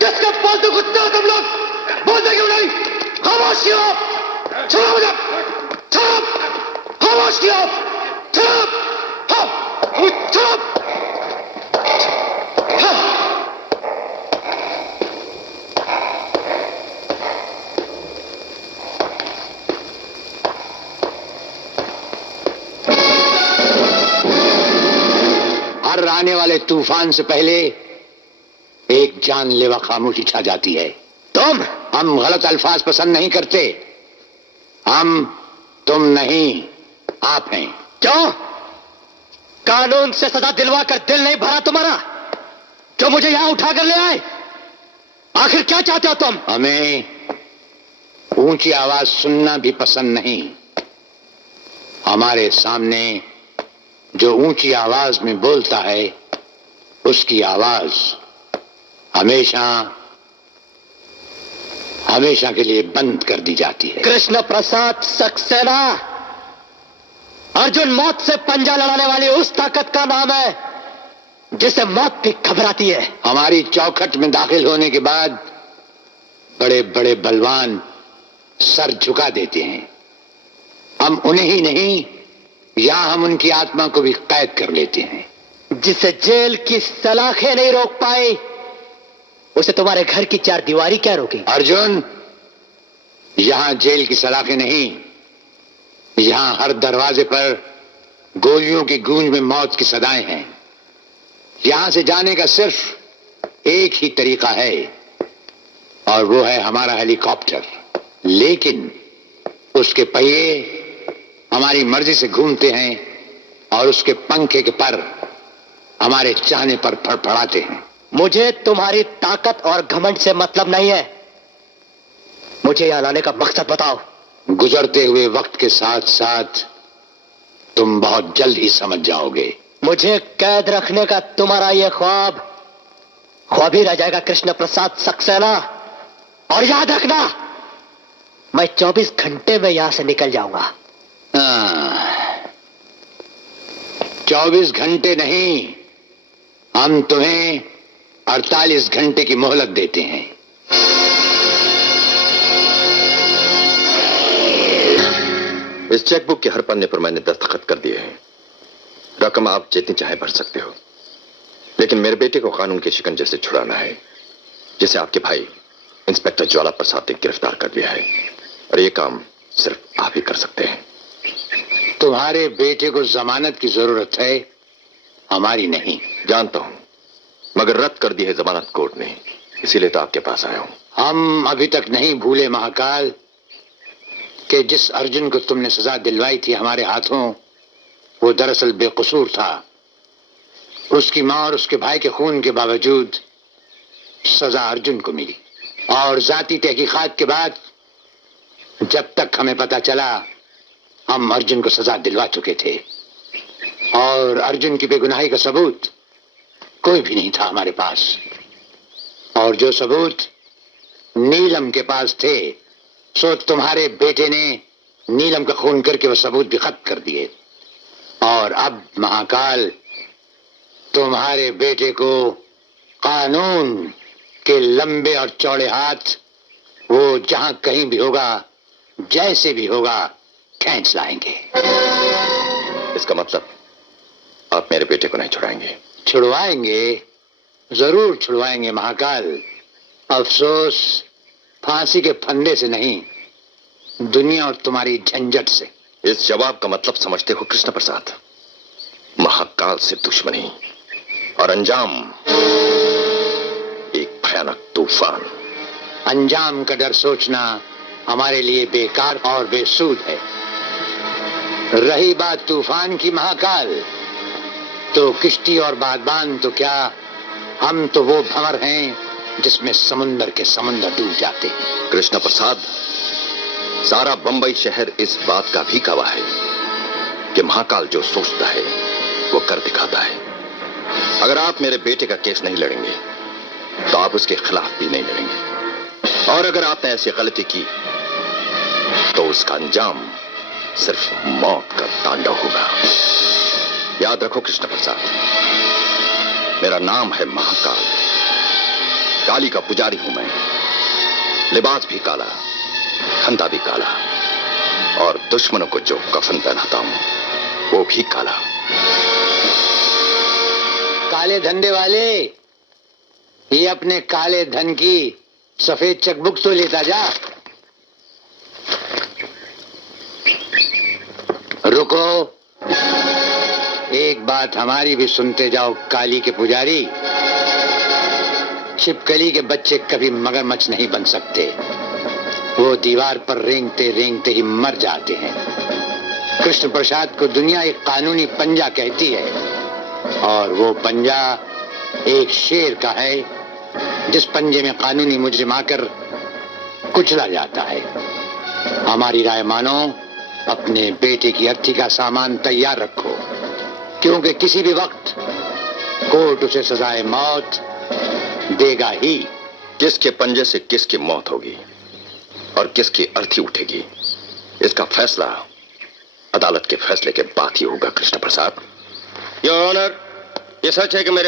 किसके फालतू कुत्ते हो तुम लोग? बोलते क्यों नहीं? खामोश क्यों? छोड़ो मुझे! चुप! खामोश क्यों? चुप! चुप! हर आने वाले तूफान से पहले एक जानलेवा खामोशी छा जाती है। हम गलत अल्फाज पसंद नहीं करते। तुम नहीं, आप हैं। क्यों? कानून से सजा दिलवा कर दिल नहीं भरा तुम्हारा, जो मुझे यहां उठा कर ले आए? आखिर क्या चाहते हो तुम? हमें ऊंची आवाज सुनना भी पसंद नहीं। हमारे सामने जो ऊंची आवाज में बोलता है, उसकी आवाज हमेशा हमेशा के लिए बंद कर दी जाती है। कृष्ण प्रसाद सक्सेना, अर्जुन मौत से पंजा लड़ाने वाली उस ताकत का नाम है जिसे मौत भी घबराती है। हमारी चौखट में दाखिल होने के बाद बड़े बड़े बलवान सर झुका देते हैं। हम उन्हें ही नहीं, यहां हम उनकी आत्मा को भी कैद कर लेते हैं। जिसे जेल की सलाखें नहीं रोक पाई, उसे तुम्हारे घर की चार दीवारी क्या रोकी? अर्जुन, यहां जेल की सलाखें नहीं, यहां हर दरवाजे पर गोलियों की गूंज में मौत की सदाएं हैं। यहां से जाने का सिर्फ एक ही तरीका है, और वो है हमारा हेलीकॉप्टर। लेकिन उसके पहिए हमारी मर्जी से घूमते हैं और उसके पंखे के पर हमारे चाहने पर फड़फड़ाते हैं। मुझे तुम्हारी ताकत और घमंड से मतलब नहीं है। मुझे यहां लाने का मकसद बताओ। गुजरते हुए वक्त के साथ साथ तुम बहुत जल्द ही समझ जाओगे। मुझे कैद रखने का तुम्हारा यह ख्वाब ही रह जाएगा कृष्ण प्रसाद सक्सेना। और याद रखना, मैं 24 घंटे में यहां से निकल जाऊंगा। 24 घंटे नहीं, हम तुम्हें 48 घंटे की मोहलत देते हैं। इस चेकबुक के हर पन्ने पर मैंने दस्तखत कर दिए हैं। रकम आप जितनी चाहे भर सकते हो, लेकिन मेरे बेटे को कानून के शिकंजे से छुड़ाना है, जिसे आपके भाई इंस्पेक्टर ज्वाला प्रसाद ने गिरफ्तार कर लिया है। और यह काम सिर्फ आप ही कर सकते हैं। तुम्हारे बेटे को जमानत की जरूरत है, हमारी नहीं। जानता हूं, मगर रद्द कर दी है जमानत कोर्ट ने, इसीलिए तो आपके पास आया हूं। हम अभी तक नहीं भूले महाकाल कि जिस अर्जुन को तुमने सजा दिलवाई थी हमारे हाथों, वो दरअसल बेकसूर था। उसकी मां और उसके भाई के खून के बावजूद सजा अर्जुन को मिली। और जाती तहकीकात के बाद जब तक हमें पता चला, हम अर्जुन को सजा दिलवा चुके थे। और अर्जुन की बेगुनाही का सबूत कोई भी नहीं था हमारे पास। और जो सबूत नीलम के पास थे, सो तुम्हारे बेटे ने नीलम का खून करके वो सबूत भी खत्म कर दिए। और अब महाकाल, तुम्हारे बेटे को कानून के लंबे और चौड़े हाथ वो जहां कहीं भी होगा, जैसे भी होगा, खींच लाएंगे। इसका मतलब आप मेरे बेटे को नहीं छुड़ाएंगे? छुड़वाएंगे, जरूर छुड़वाएंगे महाकाल। अफसोस फांसी के फंदे से नहीं, दुनिया और तुम्हारी झंझट से। इस जवाब का मतलब समझते हो कृष्ण प्रसाद? महाकाल से दुश्मनी और अंजाम एक भयानक तूफान। अंजाम का डर सोचना हमारे लिए बेकार और बेसूद है। रही बात तूफान की महाकाल, तो किश्ती और बादबान तो क्या, हम तो वो भंवर हैं जिसमें समुंदर के समंदर डूब जाते हैं। कृष्ण प्रसाद, सारा बंबई शहर इस बात का भी गवाह है कि महाकाल जो सोचता है वो कर दिखाता है। अगर आप मेरे बेटे का केस नहीं लड़ेंगे तो आप उसके खिलाफ भी नहीं लड़ेंगे। और अगर आपने ऐसी गलती की तो उसका अंजाम सिर्फ मौत का तांडव होगा। याद रखो कृष्ण प्रसाद, मेरा नाम है महाकाल। काली का पुजारी हूं मैं। लिबास भी काला, धंधा भी काला, और दुश्मनों को जो कफन पहनाता हूं वो भी काला। काले धंधे वाले, ये अपने काले धन की सफेद चेकबुक तो लेता जा। रुको, एक बात हमारी भी सुनते जाओ काली के पुजारी। छिपकली के बच्चे कभी मगरमच्छ नहीं बन सकते। वो दीवार पर रेंगते रेंगते ही मर जाते हैं। कृष्ण प्रसाद को दुनिया एक कानूनी पंजा कहती है, और वो पंजा एक शेर का है जिस पंजे में कानूनी मुजरिम आकर कुचला जाता है। हमारी राय मानो, अपने बेटे की अर्थी का सामान तैयार रखो, क्योंकि किसी भी वक्त कोर्ट उसे सजाए मौत देगा ही। किसके पंजे से किसकी मौत होगी और किसकी अर्थी उठेगी, इसका फैसला अदालत के फैसले के बाद ही होगा कृष्ण प्रसाद। योर ऑनर, ये सच है कि मेरे